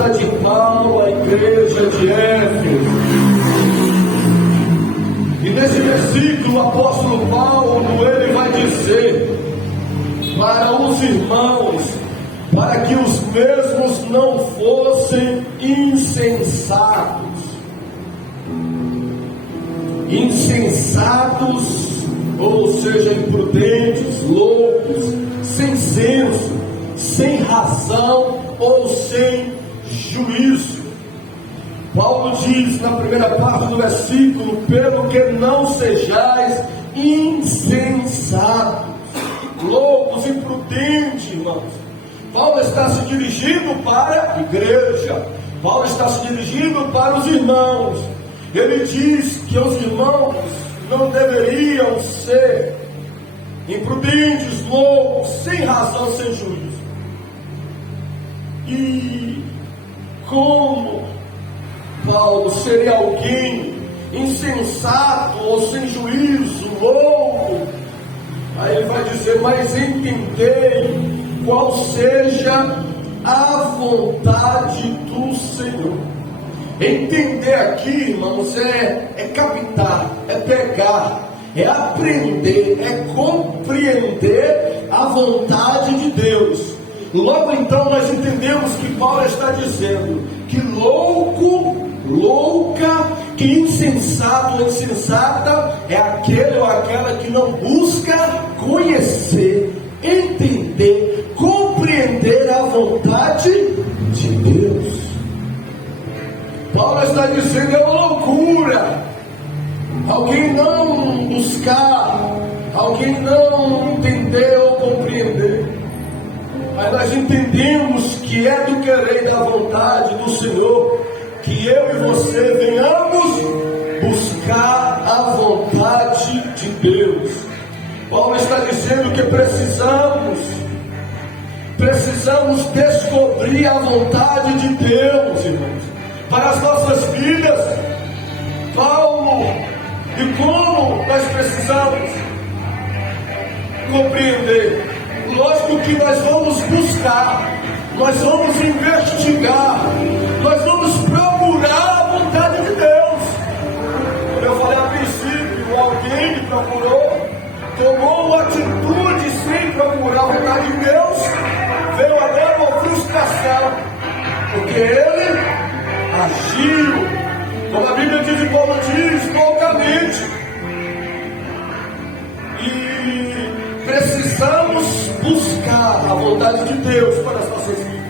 carta de Paulo à igreja de Éfeso. E nesse versículo o apóstolo Paulo, ele vai dizer para os irmãos, para que os mesmos não fossem insensatos, ou seja, imprudentes, loucos, sem senso, sem razão ou sem juízo. Paulo diz na primeira parte do versículo: pelo que não sejais insensatos, loucos, imprudentes, irmãos. Paulo está se dirigindo para a igreja, Paulo está se dirigindo para os irmãos. Ele diz que os irmãos não deveriam ser imprudentes, loucos, sem razão, sem juízo. E como Paulo seria alguém insensato ou sem juízo, louco? Aí ele vai dizer: mas entendei qual seja a vontade do Senhor. Entender aqui, irmãos, é captar, é pegar, é aprender, é compreender a vontade de Deus. Logo então nós entendemos que Paulo está dizendo que louco, louca, que insensato ou insensata é aquele ou aquela que não busca conhecer, entender, compreender a vontade de Deus. Paulo está dizendo: é uma loucura alguém não buscar, alguém não entender ou compreender. Mas nós entendemos que é do querer da vontade do Senhor que eu e você venhamos buscar a vontade de Deus. Paulo está dizendo que precisamos descobrir a vontade de Deus, irmãos, para as nossas vidas. Paulo, e como nós precisamos compreender? Lógico que nós vamos buscar, nós vamos investigar, nós vamos procurar a vontade de Deus. Como eu falei a princípio, alguém que procurou, tomou uma atitude sem procurar a vontade de Deus, veio agora uma frustração, porque ele agiu, como a Bíblia diz e Paulo diz, loucamente. E precisamos buscar a vontade de Deus para as nossas vidas,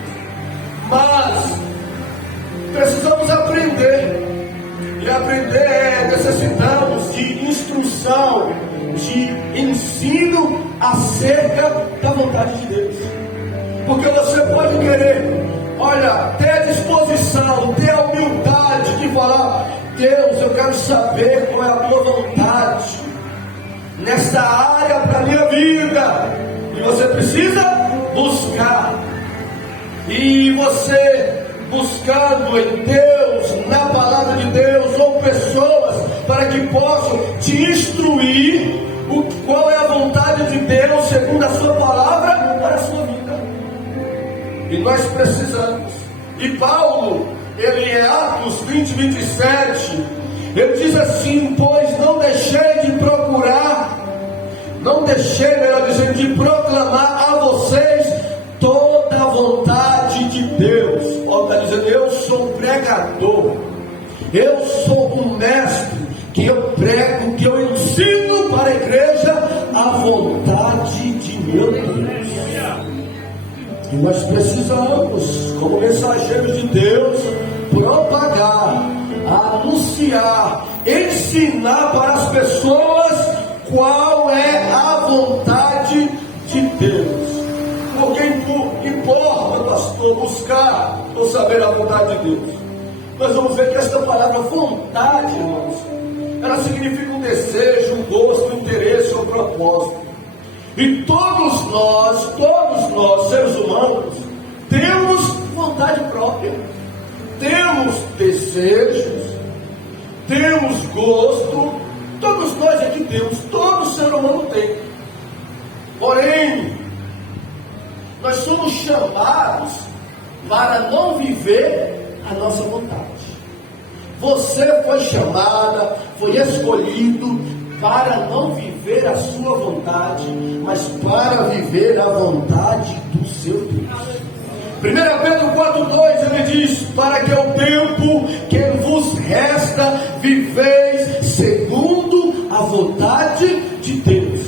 mas precisamos aprender, e aprender necessitamos de instrução, de ensino acerca da vontade de Deus. Porque você pode querer, olha, ter a disposição, ter a humildade de falar: Deus, eu quero saber qual é a tua vontade nessa área para a minha vida. E você precisa buscar. E você buscando em Deus, na palavra de Deus, ou pessoas para que possam te instruir qual é a vontade de Deus segundo a sua palavra para a sua vida. E nós precisamos. E Paulo, ele em Atos 20, 27, ele diz assim: pois não deixei de procurar, não deixei, melhor dizendo, de proclamar a vocês toda a vontade de Deus. Paulo está dizendo: eu sou um pregador, eu sou um mestre, que eu prego, que eu ensino para a igreja a vontade de meu Deus. E nós precisamos, como mensageiros de Deus, propagar, anunciar, ensinar para as pessoas qual é a vontade de Deus. Porque importa, pastor, buscar ou saber a vontade de Deus. Nós vamos ver que esta palavra vontade, irmãos, ela significa um desejo, um gosto, um interesse ou propósito. E todos nós, seres humanos, temos vontade própria, temos desejos, temos gosto, todos nós aqui temos, todo ser humano tem. Porém, nós somos chamados para não viver a nossa vontade. Você foi chamada, foi escolhido para não viver a sua vontade, mas para viver a vontade do seu Deus. 1 Pedro 4,2 ele diz: para que o tempo que vos resta viveis segundo a vontade de Deus.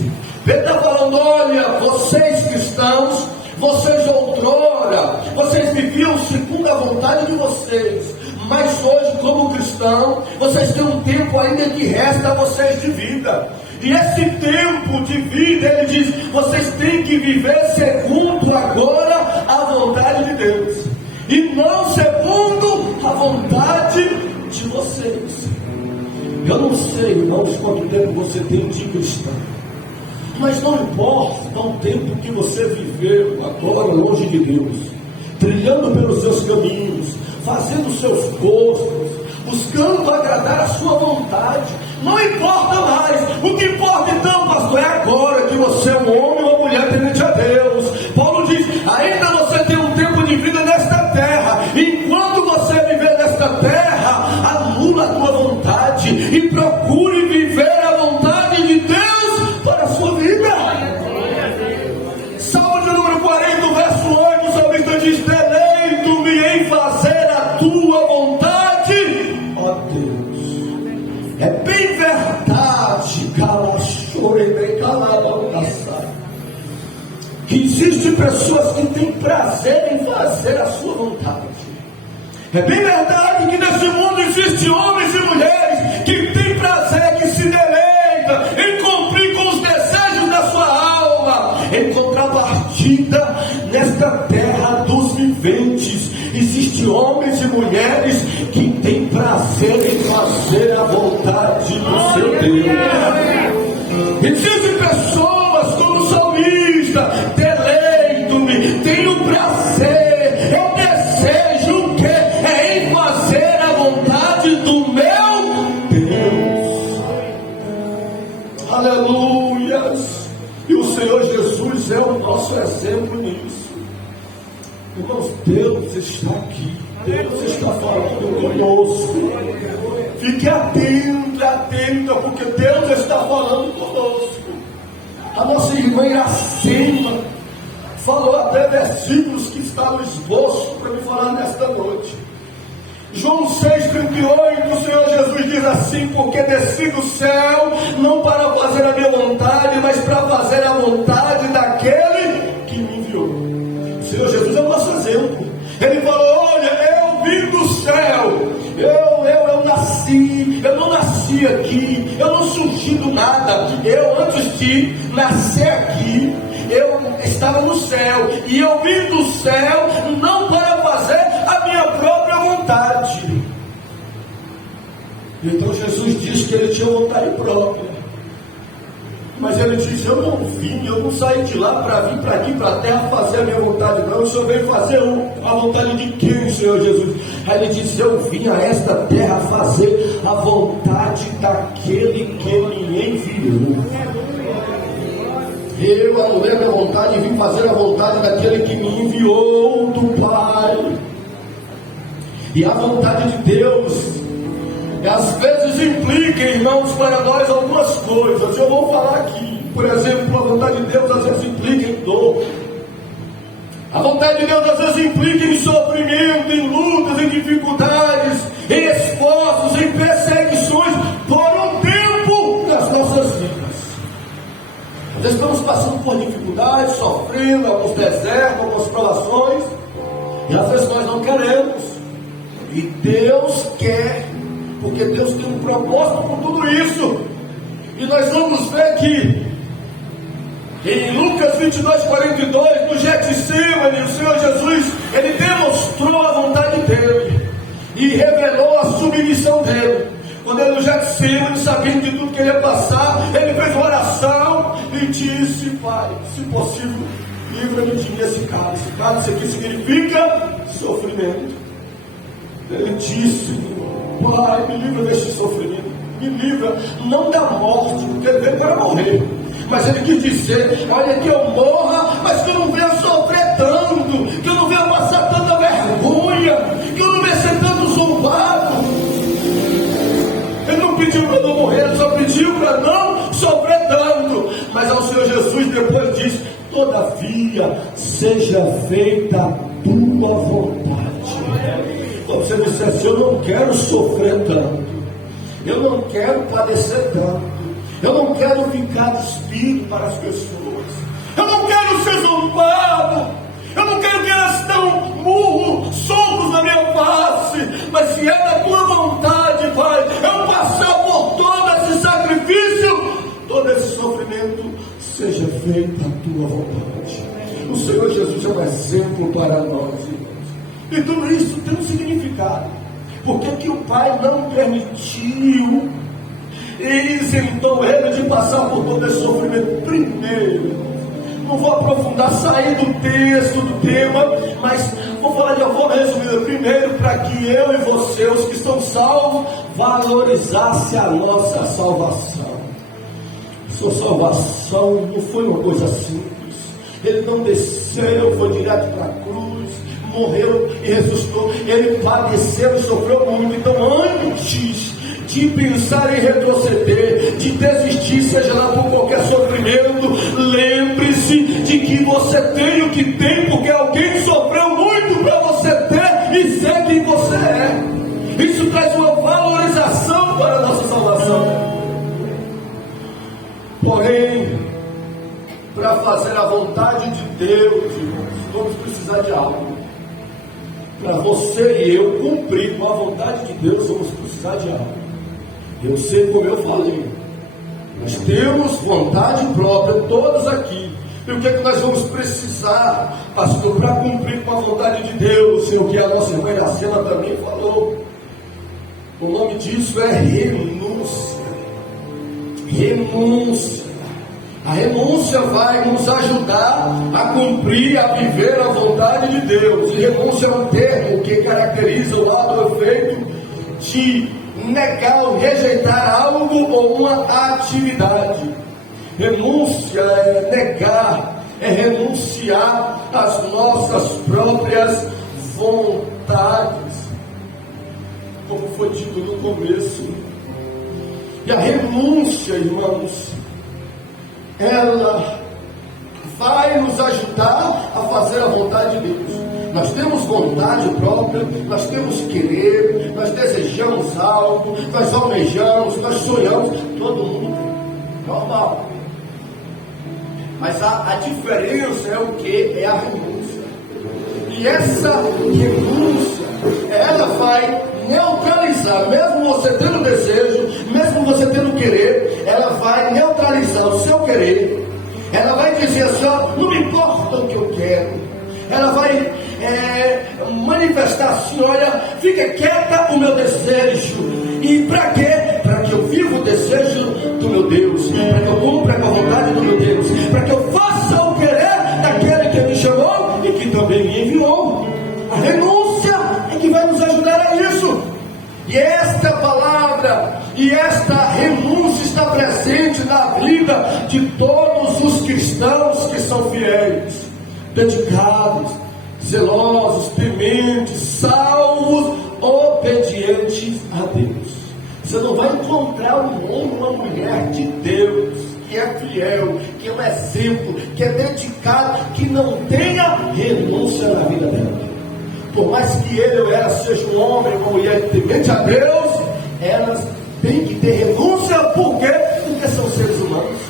Pedro está falando: olha, vocês cristãos, vocês outrora, vocês viviam segundo a vontade de vocês, mas hoje, como cristão, vocês têm um tempo ainda que resta a vocês de vida. E esse tempo de vida, ele diz, vocês têm que viver segundo agora a vontade de Deus, e não segundo a vontade de vocês. Eu não sei, irmãos, quanto tempo você tem de cristão, mas não importa o tempo que você viveu agora longe de Deus, trilhando pelos seus caminhos, fazendo os seus gostos, buscando agradar a sua vontade, não importa mais. O que importa então, pastor, é agora que você é um homem ou uma mulher temente a Deus. Paulo diz: ainda você tem um tempo de vida nesta terra, enquanto você viver nesta terra, anula a tua vontade e procure viver a vontade de Deus para a sua vida. Salmo de número 40, verso 8, o salmista diz: deleito-me em fazer a tua vontade, ó Deus. É bem verdade, que existem pessoas que têm prazer em fazer a sua vontade. É bem verdade que nesse mundo existem homens e mulheres que têm prazer, que se deleitam em cumprir com os desejos da sua alma. Em contrapartida, nesta terra dos viventes, existem homens e mulheres que têm prazer em fazer a vontade do seu Deus. Existem pessoas como o salmista: deleito-me, tenho prazer, eu desejo o que? É em fazer a vontade do meu Deus. Aleluias! E o Senhor Jesus é o nosso exemplo nisso. Irmãos, Deus está aqui, Deus está falando conosco. Fique atenta, porque Deus está falando conosco. A nossa irmã Iracema falou até versículos que está no esboço para me falar nesta noite. João 6,38, o Senhor Jesus diz assim: porque desci do céu, não para fazer a minha vontade, mas para fazer a vontade daquele que me enviou. O Senhor Jesus é o nosso exemplo. Ele falou: olha, eu vim do céu, eu nasci, eu não nasci aqui, eu não surgi do nada. Eu, antes de nascer aqui, eu estava no céu, e eu vim do céu não para fazer a minha própria vontade. Então Jesus diz que ele tinha vontade própria, mas ele diz: eu não saí de lá para vir para aqui, para a terra, fazer a minha vontade, não. Eu só veio fazer a vontade de quem, Senhor Jesus? Aí ele diz: eu vim a esta terra fazer a vontade daquele que me enviou. Eu anulei a minha vontade e vim fazer a vontade daquele que me enviou, do Pai. E a vontade de Deus às vezes implica, irmãos, para nós algumas coisas. Eu vou falar aqui, por exemplo, a vontade de Deus às vezes implica em dor. A vontade de Deus às vezes implica em sofrimento, em lutas, em dificuldades, em esforços, em perseguições por um tempo das nossas vidas. Às vezes estamos passando por dificuldades, sofrendo alguns desertos, algumas provações, e às vezes nós não queremos. E Deus quer, porque Deus tem um propósito por tudo isso. E nós vamos ver que em Lucas 22:42, no Getsemane, o Senhor Jesus, ele demonstrou a vontade dele e revelou a submissão dele. Quando ele no Getsemane, sabendo de tudo que ele ia passar, ele fez uma oração e disse: Pai, se possível, livra-me de mim esse cálice. Cálice aqui significa sofrimento. Ele disse: Pai, me livra deste sofrimento, me livra, não da morte, porque ele veio para morrer, mas ele quis dizer: olha, que eu morra, mas que eu não venha sofrer tanto, que eu não venha passar tanta vergonha, todavia seja feita a tua vontade. Quando você disser assim, eu não quero sofrer tanto, eu não quero padecer tanto, eu não quero ficar despido para as pessoas, eu não quero ser zombado, eu não quero que elas dão murro, socos na minha face, mas se é da tua vontade, Pai, eu passar por todo esse sacrifício, todo esse sofrimento, seja feita a tua vontade. O Senhor Jesus é um exemplo para nós, irmãos. E tudo isso tem um significado. Por que o Pai não permitiu e isentou ele de passar por todo esse sofrimento? Primeiro, não vou aprofundar, sair do texto, do tema, mas vou falar de uma forma resumida. Primeiro, para que eu e você, os que estão salvos, valorizasse a nossa salvação. Sua salvação não foi uma coisa simples. Ele não desceu, foi direto para a cruz, morreu e ressuscitou. Ele padeceu e sofreu muito. Então, antes de pensar em retroceder, de desistir, seja lá por qualquer sofrimento, lembre-se de que você tem o que tem, porque alguém sofreu muito para você ter e ser quem você é. Isso traz uma valorização para a nossa salvação. Porém, para fazer a vontade de Deus, irmãos, vamos precisar de algo. Para você e eu cumprir com a vontade de Deus, vamos precisar de algo. Eu sei, como eu falei, nós temos vontade própria, todos aqui. E o que é que nós vamos precisar, pastor, para cumprir com a vontade de Deus? E o que a nossa irmã Iracema também falou. O nome disso é renúncia. Renúncia. A renúncia vai nos ajudar a cumprir, a viver a vontade de Deus. E renúncia é um termo que caracteriza o lado efeito de negar ou rejeitar algo ou uma atividade. Renúncia é negar, é renunciar às nossas próprias vontades, como foi dito no começo. E a renúncia, irmãos, ela vai nos ajudar a fazer a vontade de Deus. Nós temos vontade própria, nós temos querer, nós desejamos algo, nós almejamos, nós sonhamos, todo mundo tem, normal. Mas a diferença é o que? É a renúncia. E essa renúncia, ela vai neutralizar, mesmo você tendo desejo, mesmo você tendo querer, ela vai neutralizar o seu querer. Ela vai dizer assim, ó, não me importa o que eu quero. Ela vai manifestar assim, olha, fica quieta o meu desejo. E para quê? Para que eu viva o desejo do meu Deus, para que eu cumpra com a vontade do meu Deus, para que eu faça o querer daquele que me chamou e que também me enviou. A renúncia é que vai nos ajudar a isso. E esta palavra e esta renúncia está presente na vida de todos os cristãos que são fiéis, dedicados, zelosos, tementes, salvos, obedientes a Deus. Você não vai encontrar um homem, uma mulher de Deus que é fiel, que é um exemplo, que é dedicado, que não tenha renúncia na vida dela. Por mais que ele ou ela seja um homem, uma mulher temente a Deus, elas têm que ter renúncia. Por quê? Porque são seres humanos.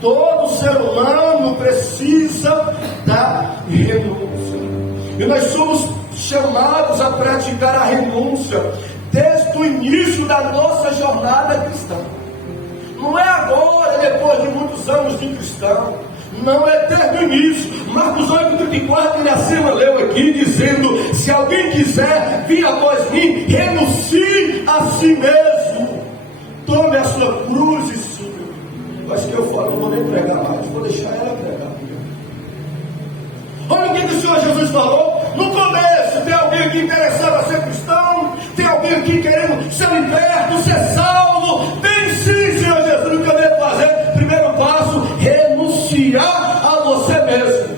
Todo ser humano precisa da renúncia. E nós somos chamados a praticar a renúncia desde o início da nossa jornada cristã. Não é agora, depois de muitos anos de cristão. Não é desde o início. Marcos 8,34, ele acima leu aqui, dizendo: se alguém quiser vir após mim, renuncie a si mesmo, tome a sua cruz e siga. Acho que eu falo, não vou nem pregar mais, vou deixar ela pregar. Olha o que o Senhor Jesus falou no começo. Tem alguém aqui interessado a ser cristão? Tem alguém aqui querendo ser liberto, ser salvo? Tem sim, Senhor Jesus. O que eu devo fazer? Primeiro passo, renunciar a você mesmo.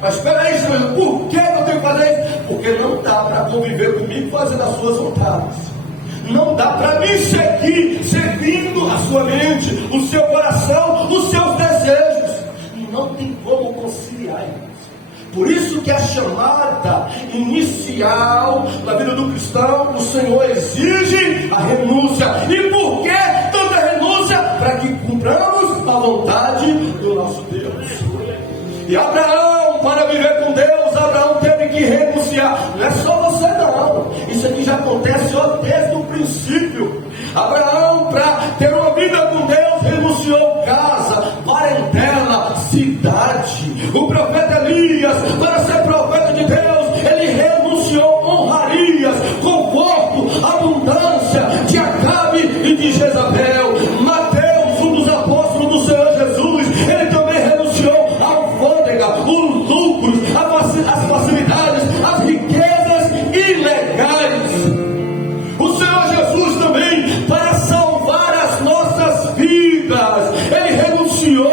Mas espera aí, Senhor, por que eu tenho que fazer isso? Porque não dá para conviver comigo fazendo as suas vontades. Não dá para me seguir servindo a sua mente, o seu coração, os seus desejos. não tem como conciliar, irmãos. Por isso que a chamada inicial na vida do cristão, o Senhor exige a renúncia. E por que tanta renúncia? Para que cumpramos a vontade do nosso Deus. E Abraão, para viver com Deus, Abraão teve que renunciar. Não é só você não. Isso aqui já acontece desde o princípio. Abraão, para ter uma vida com Deus, renunciou casa, parentela, cidade. O profeta Elias, para ser profeta de Deus, ele renunciou honrarias, conforto, abundância de Acabe e de Jezabel. Mateus, um dos apóstolos do Senhor Jesus, ele também renunciou à alfândega, os lucros, as facilidades, as riquezas ilegais. O Senhor Jesus também, para salvar as nossas vidas, ele renunciou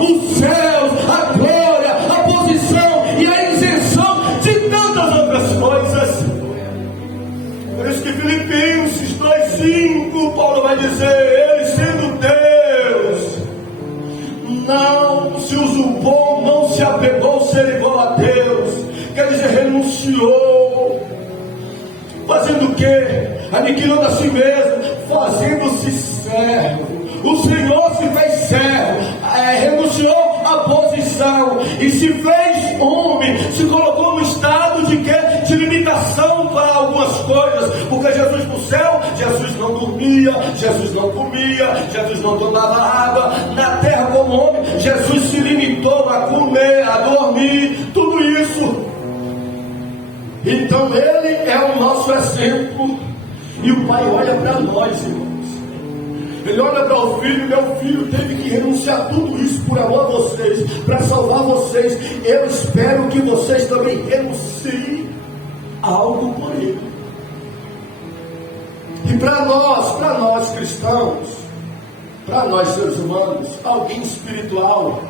os céus, a glória, a posição e a isenção de tantas outras coisas. Por isso que Filipenses 2,5, Paulo vai dizer: ele sendo Deus, não se usurpou, não se apegou a ser igual a Deus, quer dizer, renunciou. Fazendo o quê? Aniquilando a si mesmo, fazendo-se servo. O Senhor se fez servo, renunciou à posição e se fez homem, se colocou no estado de quê? De limitação para algumas coisas, porque Jesus no céu, Jesus não dormia, Jesus não comia, Jesus não tomava água. Na terra como homem, Jesus se limitou a comer, a dormir, tudo isso. Então ele é o nosso exemplo. E o Pai olha para nós, irmãos. Ele olha para o filho: meu filho teve que renunciar a tudo isso por amor a vocês, para salvar vocês. Eu espero que vocês também renunciem a algo por ele. E para nós cristãos, para nós seres humanos, alguém espiritual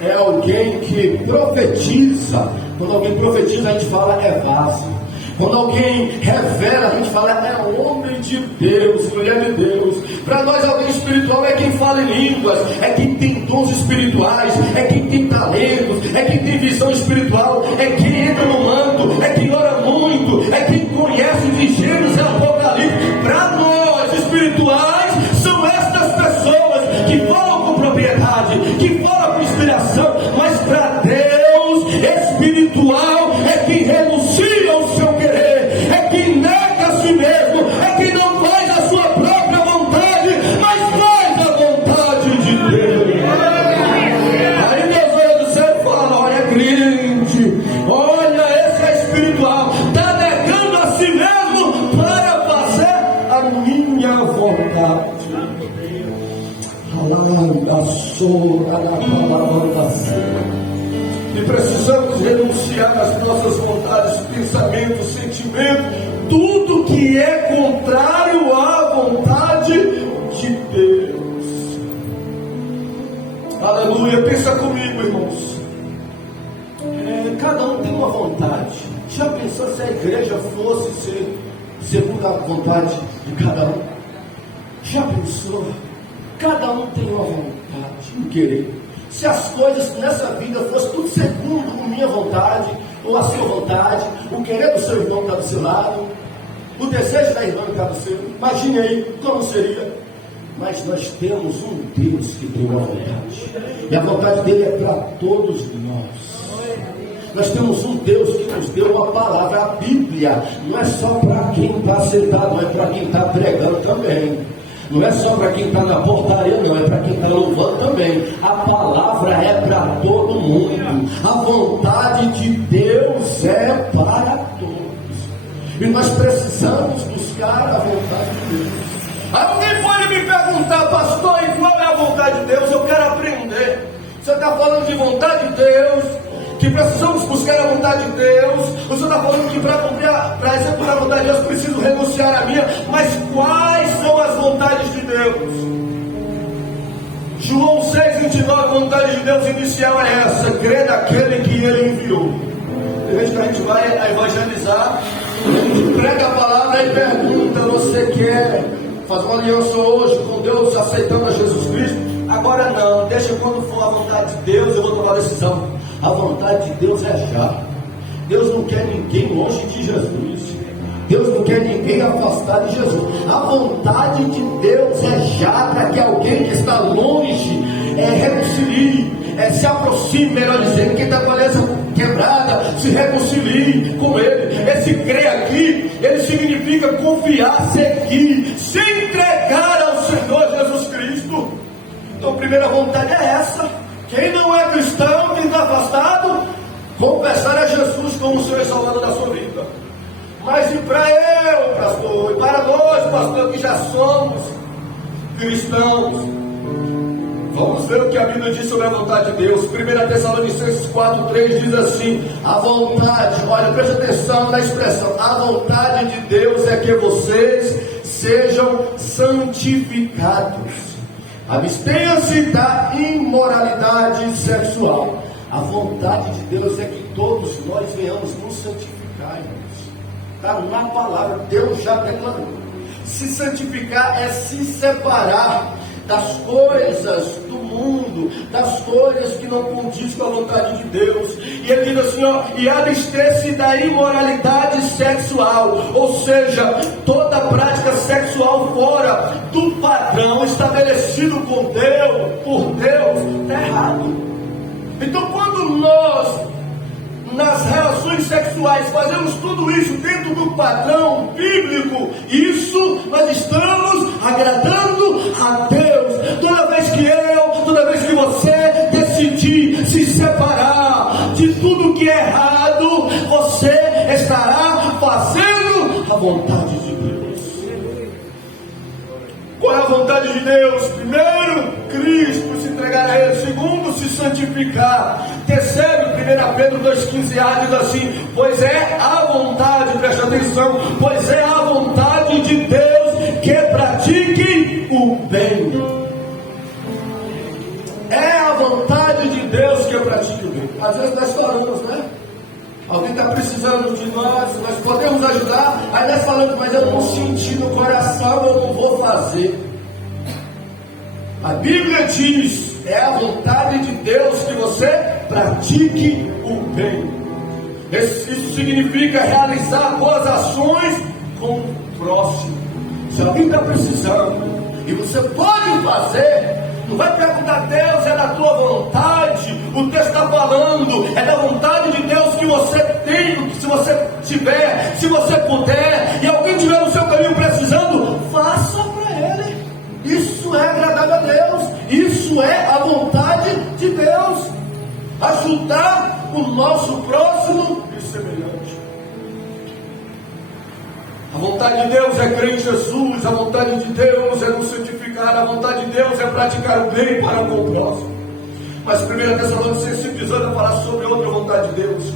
é alguém que profetiza. Quando alguém profetiza, a gente fala é vaso. Quando alguém revela, a gente fala é homem de Deus, mulher de Deus. Para nós, alguém espiritual é quem fala em línguas, é quem tem dons espirituais, é quem tem talentos, é quem tem visão espiritual, é quem entra no manto, é quem ora muito, é quem conhece de Gênesis e Apocalipse. Para nós, espirituais, são estas pessoas que falam com propriedade, que falam com inspiração. Mas para Deus, espiritual é quem renuncia ao seu querer, é quem nega a si mesmo, é quem não faz a sua própria vontade, mas faz a vontade de Deus. Aí Deus olha do céu e fala: olha, crente, olha, esse é espiritual, está negando a si mesmo para fazer a minha vontade. E precisamos renunciar às nossas vontades, pensamentos, sentimentos, tudo que é contrário à vontade de Deus. Aleluia. Pensa comigo, irmãos. Cada um tem uma vontade. Já pensou se a igreja fosse ser segundo a vontade de cada um? Já pensou? Cada um tem uma vontade, um querer. Se as coisas nessa vida fossem tudo segundo a minha vontade, ou a sua vontade, o querer do seu irmão está do seu lado, o desejo da irmã está do seu, imagine aí como seria. Mas nós temos um Deus que tem uma vontade, e a vontade dele é para todos nós. Nós temos um Deus que nos deu uma palavra, a Bíblia. Não é só para quem está sentado, não é para quem está pregando também. Não é só para quem está na portaria, não, é para quem está louvando também. A palavra é para todo mundo. A vontade de Deus é para todos. E nós precisamos buscar a vontade de Deus. Alguém pode me perguntar: pastor, e qual é a vontade de Deus? Eu quero aprender. Você está falando de vontade de Deus, que precisamos buscar a vontade de Deus. O Senhor está falando que para executar a vontade de Deus preciso renunciar à minha. Mas quais são as vontades de Deus? João 6,29, a vontade de Deus inicial é essa: crer naquele que Ele enviou. Tem vez que a gente vai evangelizar, a gente prega a palavra e pergunta: você quer fazer uma aliança hoje com Deus aceitando a Jesus Cristo? agora não, deixa quando for a vontade de Deus, eu vou tomar decisão. A vontade de Deus é já. Deus não quer ninguém longe de Jesus. Deus não quer ninguém afastado de Jesus. A vontade de Deus é já, para que alguém que está longe reconcilie, se aproxime, melhor dizendo, quem está com a aliança quebrada, se reconcilie com Ele. Esse crer aqui, ele significa confiar, seguir, se entregar ao Senhor Jesus Cristo. Então a primeira vontade é essa. Quem não é cristão, quem está afastado, confessar a Jesus como o Senhor e Salvador da sua vida. Mas e para eu, pastor, e para nós, pastor, que já somos cristãos, vamos ver o que a Bíblia diz sobre a vontade de Deus. 1 Tessalonicenses 4:3 diz assim: a vontade, olha, preste atenção na expressão, a vontade de Deus é que vocês sejam santificados, abstenham-se da imoralidade sexual. A vontade de Deus é que todos nós venhamos nos santificar, irmãos. Está na palavra, Deus já declarou. Se santificar é se separar das coisas do mundo, das coisas que não condizem com a vontade de Deus. E ele diz assim, ó, e abster-se da imoralidade sexual, ou seja, toda prática sexual fora do padrão estabelecido por Deus, está errado. Então quando nós, nas relações sexuais, fazemos tudo isso dentro do padrão bíblico, isso nós estamos agradando a Deus. Toda vez que você decidir se separar de tudo que é errado, você estará fazendo a vontade de Deus. Qual é a vontade de Deus? Primeiro, Cristo, se entregar a Ele. Segundo, se santificar. Terceiro, 1 Pedro 2,15a diz assim: pois é a vontade, presta atenção, pois é a vontade de Deus que pratiquem o bem. É a vontade de Deus que pratique o bem. Às vezes nós falamos, né? Alguém está precisando de nós podemos ajudar, aí nós falamos, mas eu não senti no coração, eu não vou fazer. A Bíblia diz, é a vontade de Deus que você pratique o bem. Isso significa realizar boas ações com o próximo. Se alguém está precisando e você pode fazer, não vai perguntar a Deus, é da tua vontade. O texto está falando, é da vontade de Deus que você tem, se você tiver, se você puder, e alguém estiver no seu caminho precisando, faça para ele. Isso é agradável a Deus, isso é a vontade de Deus. Ajudar o nosso próximo e semelhante. A vontade de Deus é crer em Jesus, a vontade de Deus é nos santificar, a vontade de Deus é praticar o bem para com o próximo. Mas 1 Tessalonicenses 5:18 a falar sobre outra vontade de Deus.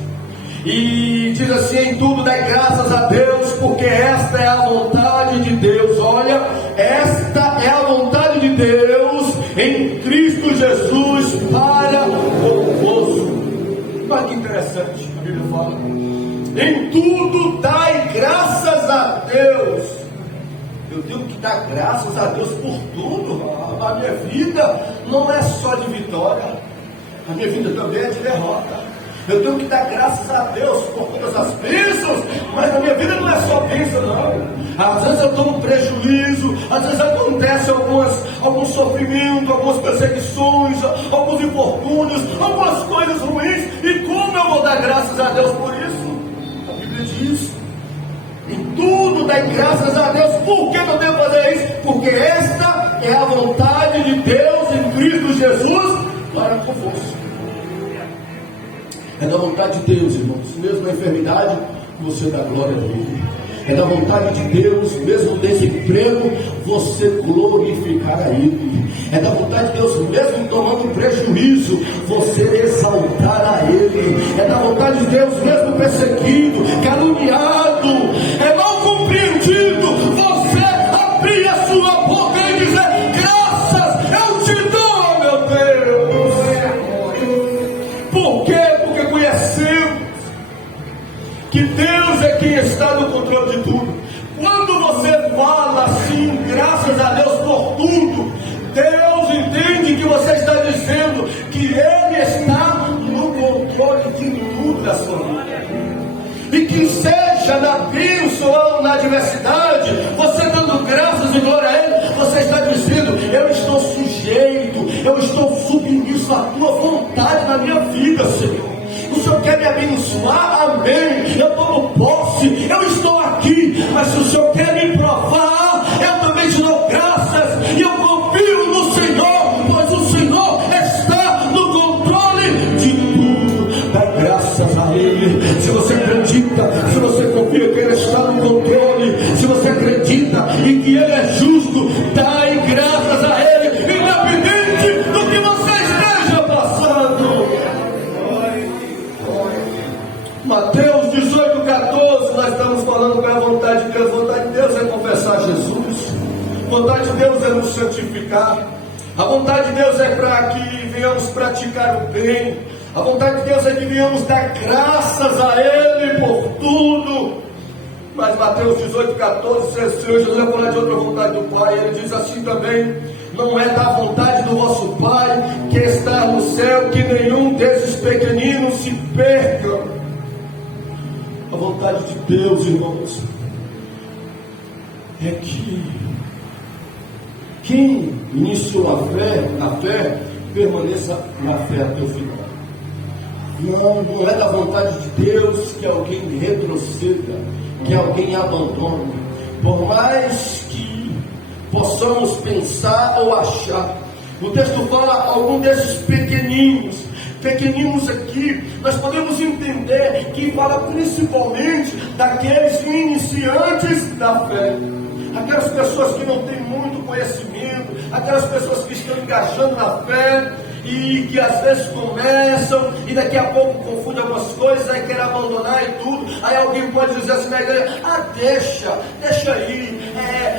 E diz assim: em tudo dai graças a Deus, porque esta é a vontade de Deus. Olha, esta é a vontade de Deus em Cristo Jesus para convosco. Olha que interessante, a Bíblia fala: em tudo dai graças a Deus. Eu tenho que dar graças a Deus por tudo. A minha vida não é só de vitória, a minha vida também é de derrota. Eu tenho que dar graças a Deus por todas as bênçãos, mas a minha vida não é só bênção, não. Às vezes eu tomo prejuízo, às vezes acontece algum sofrimento, algumas perseguições, alguns infortúnios, algumas coisas ruins. E como eu vou dar graças a Deus por isso? A Bíblia diz: em tudo dai graças a Deus. Por que eu devo fazer isso? Porque esta é a vontade de Deus em Cristo Jesus para convosco. É da vontade de Deus, irmãos, mesmo na enfermidade, você dá glória a Ele. É da vontade de Deus, mesmo no desemprego, você glorificar a Ele. É da vontade de Deus, mesmo tomando prejuízo, você exaltar a Ele. É da vontade de Deus, mesmo perseguido, caluniado, mal compreendido, você abrir a sua boca e dizer: graças eu te dou, meu Deus. Por quê? Porque conhecemos que Deus é quem está no controle de tudo. Quando você fala assim, graças a Deus por tudo, Deus entende que você está dizendo que Ele está no controle de tudo da sua vida. E que seja na bênção ou na adversidade, você dando graças e glória a Ele, você está dizendo: eu estou sujeito, eu estou submisso à tua vontade na minha vida, Senhor. O Senhor quer me abençoar, amém. Eu tomo posse, eu estou aqui, mas se o Senhor quer me provar, eu também te dou graças e eu confio no Senhor, pois o Senhor está no controle de tudo. Dá graças a Ele. Se você acredita, se você confia que Ele está no controle, se você acredita e que Ele é justo, dá graças a Ele, independente do que você esteja passando. Mateus 18:14, nós estamos falando que a vontade de Deus. A vontade de Deus é confessar Jesus. A vontade de Deus é nos santificar. A vontade de Deus é para que venhamos praticar o bem. A vontade de Deus é que venhamos dar graças a Ele por tudo. Mas Mateus 18:14, se o Senhor Jesus vai falar de outra vontade do Pai, Ele diz assim também: não é da vontade do vosso Pai que está no céu que nenhum desses pequeninos se perca. A vontade de Deus, irmãos, é que quem iniciou a fé permaneça na fé até o final. Não é da vontade de Deus que alguém retroceda, que alguém abandone. Por mais que possamos pensar ou achar, o texto fala algum desses pequeninos aqui, nós podemos entender que fala principalmente daqueles iniciantes da fé, aquelas pessoas que não têm muito conhecimento, aquelas pessoas que estão engajando na fé e que às vezes começam e daqui a pouco confundem algumas coisas, aí querem abandonar e tudo. Aí alguém pode dizer assim na igreja: deixa aí,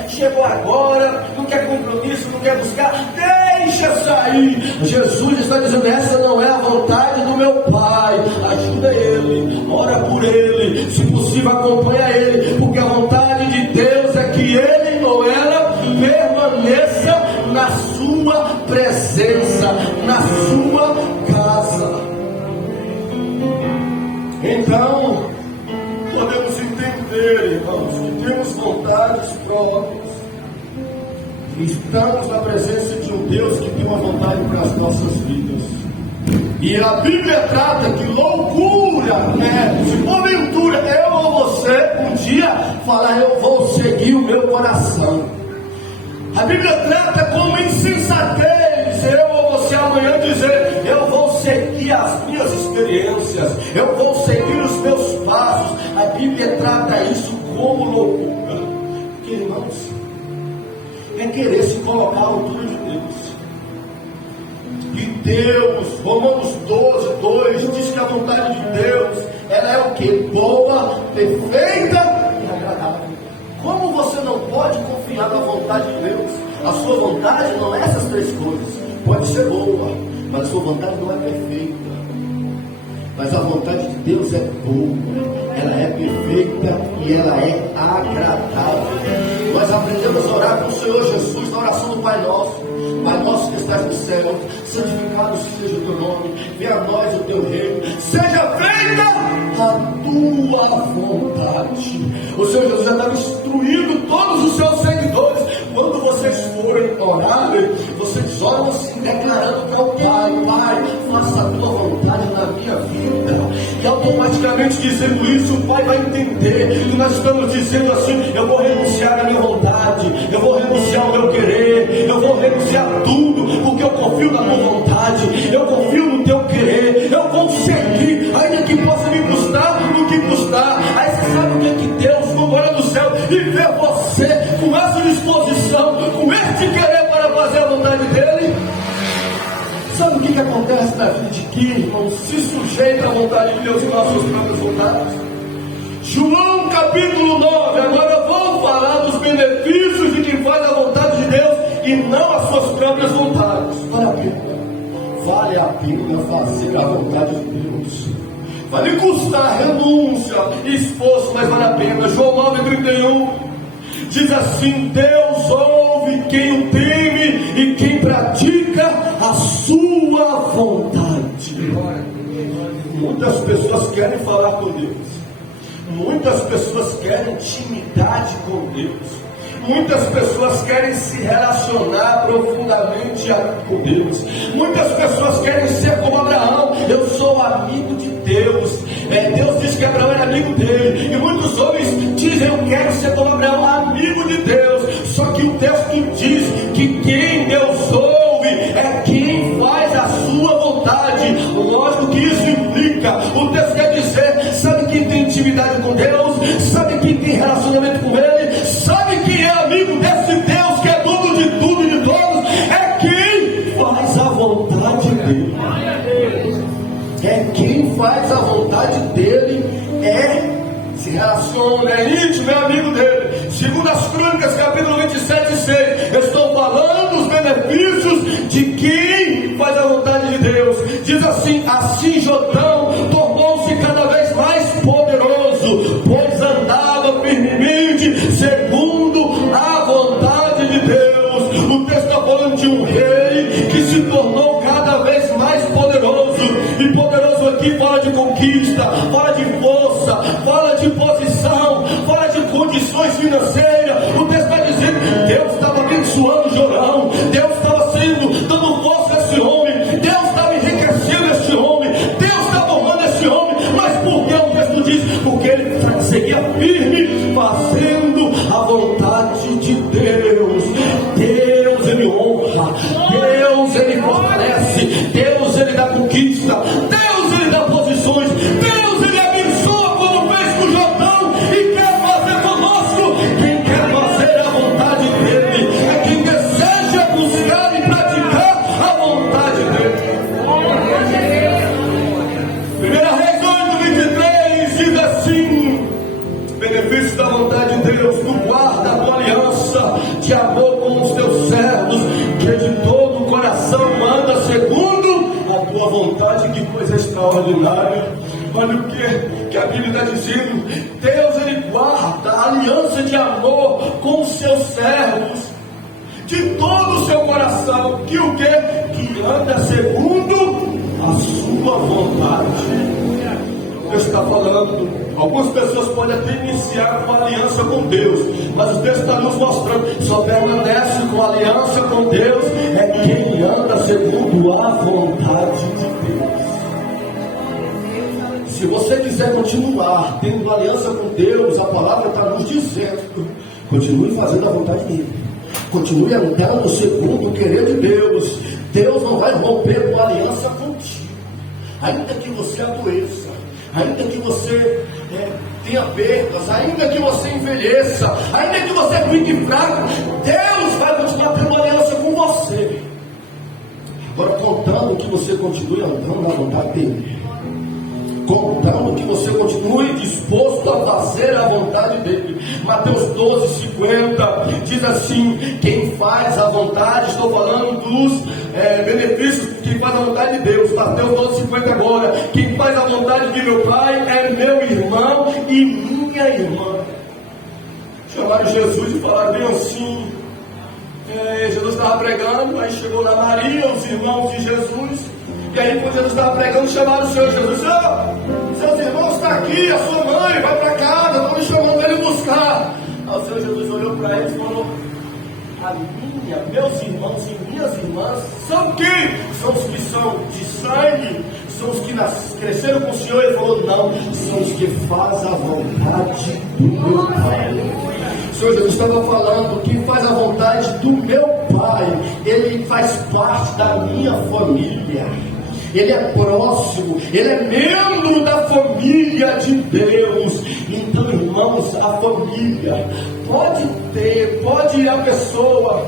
chegou agora, não quer compromisso, não quer buscar, deixa sair. Jesus está dizendo: essa não é a vontade do meu Pai. Ajuda Ele, ora por Ele, se possível acompanha Ele, porque a vontade de Deus é que Ele ou ela permaneça na sua presença, na sua casa. Então podemos entender, irmãos, que temos vontades próprias. Estamos na presença de um Deus que tem uma vontade para as nossas vidas. E a Bíblia trata que loucura é, se porventura eu ou você um dia falar: eu vou seguir o meu coração. A Bíblia trata como insensatez eu ou você amanhã dizer: eu vou seguir as minhas experiências, eu vou seguir os meus passos. A Bíblia trata isso como loucura. Porque, irmãos, é querer se colocar à altura de Deus. E Deus, Romanos 12:2 diz que a vontade de Deus, ela é o que? Boa, perfeita e agradável. Como você não pode confiar na vontade de Deus? A sua vontade não é essas três coisas. Pode ser boa, mas a sua vontade não é perfeita. Mas a vontade de Deus é boa, ela é perfeita e ela é agradável. Nós aprendemos a orar com o Senhor Jesus na oração do Pai Nosso. Pai nosso que estás no céu, santificado seja o teu nome, venha a nós o teu reino, seja feita a tua vontade. O Senhor Jesus já estava instruindo todos os seus seguidores: quando vocês forem orar, vocês oram assim, declarando para o Pai: Pai, faça a tua vontade na minha vida. E automaticamente dizendo isso, o Pai vai entender que nós estamos dizendo assim: eu vou renunciar à minha vontade, eu vou renunciar ao meu querer, eu vou renunciar a tudo, porque eu confio na tua vontade, eu confio no teu querer, eu vou seguir, ainda que possa me custar o que custar. Aí você sabe o que é que Deus, quando olha do céu e vê você com essa disposição, com este querer para fazer a vontade dele? Sabe o que acontece na vida de quem, irmão, se sujeita à vontade de Deus e não às suas próprias vontades? João capítulo 9, agora eu vou falar dos benefícios de quem faz a vontade de Deus e não as suas próprias vontades. Vale a pena fazer a vontade de Deus. Vai lhe custar renúncia e esforço, mas vale a pena. João 9:31 diz assim: Deus ouve quem o teme e quem pratica Muitas pessoas querem falar com Deus. Muitas pessoas querem intimidade com Deus. Muitas pessoas querem se relacionar profundamente com Deus. Muitas pessoas querem ser como Abraão. Eu sou amigo de Deus. Deus disse que Abraão era amigo dele. E muitos homens dizem: eu quero ser como Abraão, amigo de Deus. Só que o texto diz que quem Deus ouve é quem faz a sua vontade. Lógico que isso implica. O texto quer dizer: sabe quem tem intimidade com Deus? Sabe quem tem relacionamento com Ele? Sabe quem é amigo desse Deus que é dono de tudo e de todos? É quem faz a vontade dele. É quem faz a vontade dele, se relaciona, é íntimo, é amigo dele. Segundo as Crônicas, capítulo 27:6, eu estou falando dos benefícios de quem faz a vontade de Deus. Diz assim: assim Jotão tornou-se cada vez mais poderoso, pois andava firmemente segundo a vontade de Deus. O texto está falando de um rei que se tornou cada vez mais poderoso. E poderoso aqui fala de conquista, fala de força, fala de posição, fala de condições financeiras. O texto está dizendo que Deus estava abençoando Jorão, Deus estava dando força a esse homem, Deus estava enriquecendo esse homem, Deus estava honrando esse homem. Mas por que o texto diz? Porque ele seguia firme, fazendo a vontade de Deus. Deus ele honra, Deus ele fortalece, Deus ele dá conquista, Deus ele dá posições, Deus ele abençoa como fez com Jotão e quer fazer conosco. Quem quer fazer a vontade dele é quem deseja buscar e praticar a vontade dele. 1 Reis 8:23 diz assim: benefício da vontade de Deus, tu guarda a tua aliança de amor com os teus servos, que de todo o coração anda segundo a tua vontade. Que coisa extraordinária. Olha o que a Bíblia está dizendo: Deus ele guarda a aliança de amor com os seus servos, de todo o seu coração, que o que? Que anda segundo a sua vontade. Deus está falando. Algumas pessoas podem até iniciar com aliança com Deus, mas o texto está nos mostrando: só permanece com aliança com Deus é quem anda segundo a vontade de Deus. Se você quiser continuar tendo aliança com Deus, a palavra está nos dizendo: continue fazendo a vontade dele, continue andando segundo o querer de Deus. Deus não vai romper com aliança contigo, ainda que você adoeça, ainda que você tenha perdas, ainda que você envelheça, ainda que você fique fraco, Deus vai continuar tendo aliança com você. Agora, contando que você continue andando na vontade dele, contando que você continue disposto a fazer a vontade dele. Mateus 12:50 diz assim: quem faz a vontade, estou falando dos benefícios, quem faz a vontade de Deus. Mateus 12:50 agora: quem faz a vontade de meu Pai é meu irmão e minha irmã. Chamaram Jesus e falaram bem assim. Jesus estava pregando, aí chegou lá Maria, os irmãos de Jesus. E aí quando Jesus estava pregando, chamaram o Senhor Jesus: seus irmãos estão aqui, a sua mãe, vai para casa, estão me chamando para ele buscar. Aí o Senhor Jesus olhou para eles e falou: meus irmãos e minhas irmãs são quem? São os que são de sangue, são os que cresceram com o Senhor. Ele falou: não, são os que fazem a vontade do meu Pai. O Senhor Jesus estava falando: quem faz a vontade do meu Pai, ele faz parte da minha família, ele é próximo, ele é membro da família de Deus. Então, irmãos, a família pode ir a pessoa,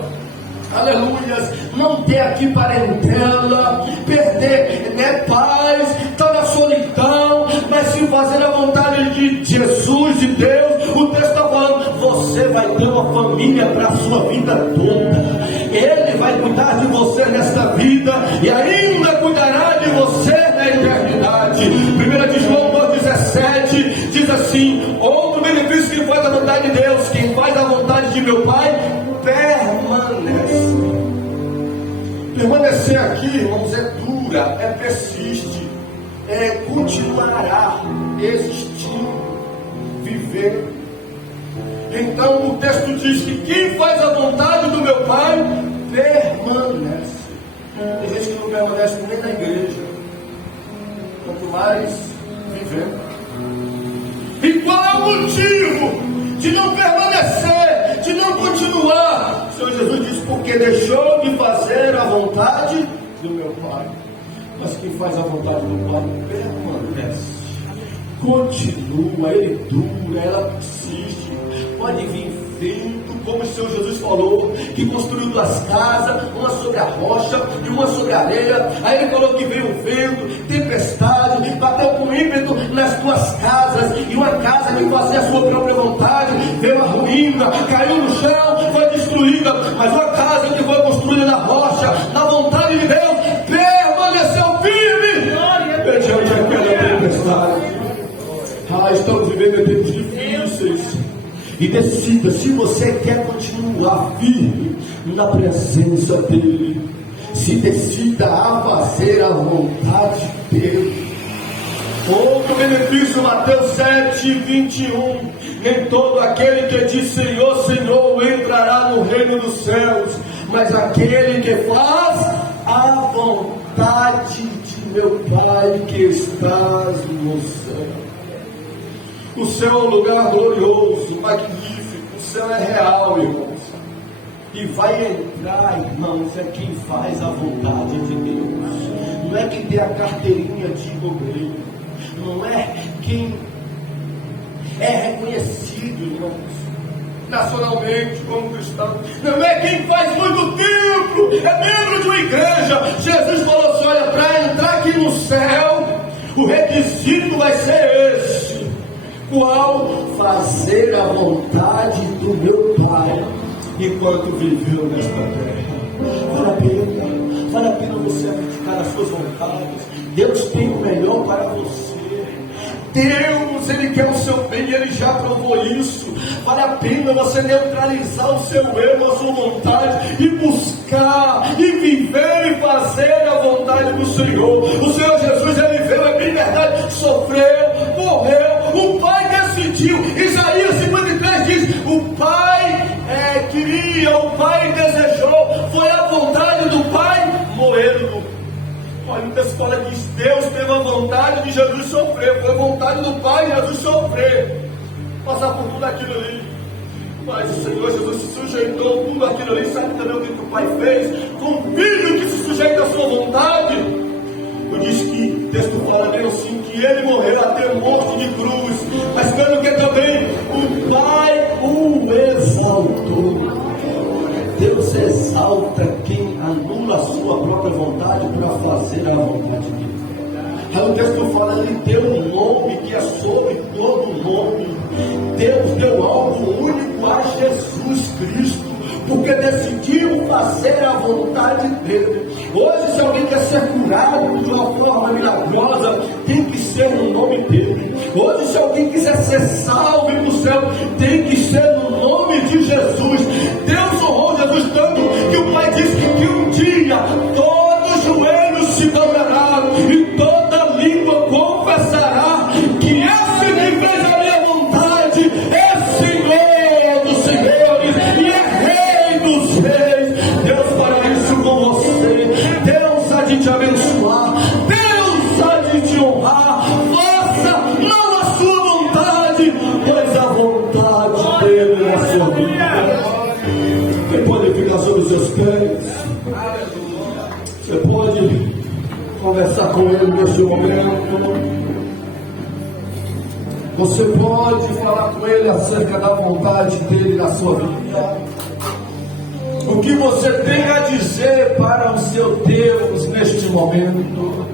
aleluias, não ter aqui parentela, perder paz, estar na solidão, mas se fazer a vontade de Jesus, de Deus. O texto está falando: você vai ter uma família para a sua vida toda. Ele vai cuidar de você nesta vida e ainda cuidará de você na eternidade. 1 João 2,17 diz assim: outro benefício que faz a vontade de Deus, quem faz a vontade de meu Pai permanece. Permanecer aqui, irmãos, é dura, persiste, continuará existindo, vivendo. Então o texto diz que quem faz a vontade do meu Pai permanece. Tem gente que não permanece nem na igreja, quanto mais vivendo. E qual é o motivo de não permanecer, de não continuar? O Senhor Jesus diz: porque deixou de fazer a vontade do meu Pai. Mas quem faz a vontade do Pai permanece, continua, ele dura, ela persiste. Pode vir vento, como o Senhor Jesus falou, que construiu 2 casas, uma sobre a rocha e uma sobre a areia. Aí ele falou que veio o vento, tempestade, bateu com ímpeto nas 2 casas, e uma casa que fazia a sua própria vontade, veio a ruína, caiu no chão, foi destruída. Mas uma casa que foi construída na rocha, na vontade de Deus, permaneceu firme mediante aquela tempestade. Estamos vivendo em tempos difíceis. E decida se você quer continuar firme na presença dele. Se decida a fazer a vontade dele. Outro benefício, Mateus 7:21. Nem todo aquele que diz Senhor, Senhor entrará no reino dos céus, mas aquele que faz a vontade de meu Pai que estás no céu. O céu é um lugar glorioso, magnífico. O céu é real, irmãos. E vai entrar, irmãos, é quem faz a vontade de Deus. Não é quem tem a carteirinha de obreiro. Não é quem é reconhecido, irmãos, nacionalmente como cristão. Não é quem faz muito tempo, é membro de uma igreja. Jesus falou assim: olha, para entrar aqui no céu, o requisito vai ser esse. Qual? Fazer a vontade do meu Pai enquanto viveu nesta terra. Vale a pena você praticar as suas vontades. Deus tem o melhor para você. Deus, Ele quer o seu bem, Ele já provou isso. Vale a pena você neutralizar o seu eu, a sua vontade, e buscar, e viver, e fazer a vontade do Senhor. O Senhor Jesus, Ele veio, é bem verdade, sofreu, morreu. O Pai decidiu. Isaías 53 diz: o Pai queria, o Pai desejou, foi a vontade do Pai morrendo. Olha, muita escola diz: Deus teve a vontade de Jesus sofrer, foi a vontade do Pai de Jesus sofrer, passar por tudo aquilo ali. Mas o Senhor Jesus se sujeitou tudo aquilo ali. Sabe também o que o Pai fez com um filho que se sujeita à sua vontade? Diz que o texto fala bem assim, que ele morreu até morte de cruz, mas pelo que também o Pai o exaltou. Deus exalta quem anula a sua própria vontade para fazer a vontade dele. Aí o texto fala, ele deu um nome que é sobre todo nome. Deus deu algo único a Jesus Cristo, porque decidiu fazer a vontade dele. Hoje, se alguém quer ser curado de uma forma milagrosa, tem que ser no nome dele. Hoje, se alguém quiser ser salvo para o céu, tem que ser no nome de Jesus. Deus honrou Jesus tanto que o Pai disse que um dia todo joelho se dobrará e toda língua confessará que esse que fez a minha vontade é Senhor dos senhores e é Rei dos reis. Deus fará isso com você. Deus há de te abençoar. Deus há de te honrar. Faça não a sua vontade, mas a vontade dele na sua vida. Você pode ficar sobre os seus pés. Você pode conversar com ele nesse momento. Você pode falar com ele acerca da vontade dele na sua vida. O que você tem a dizer para o seu Deus neste momento?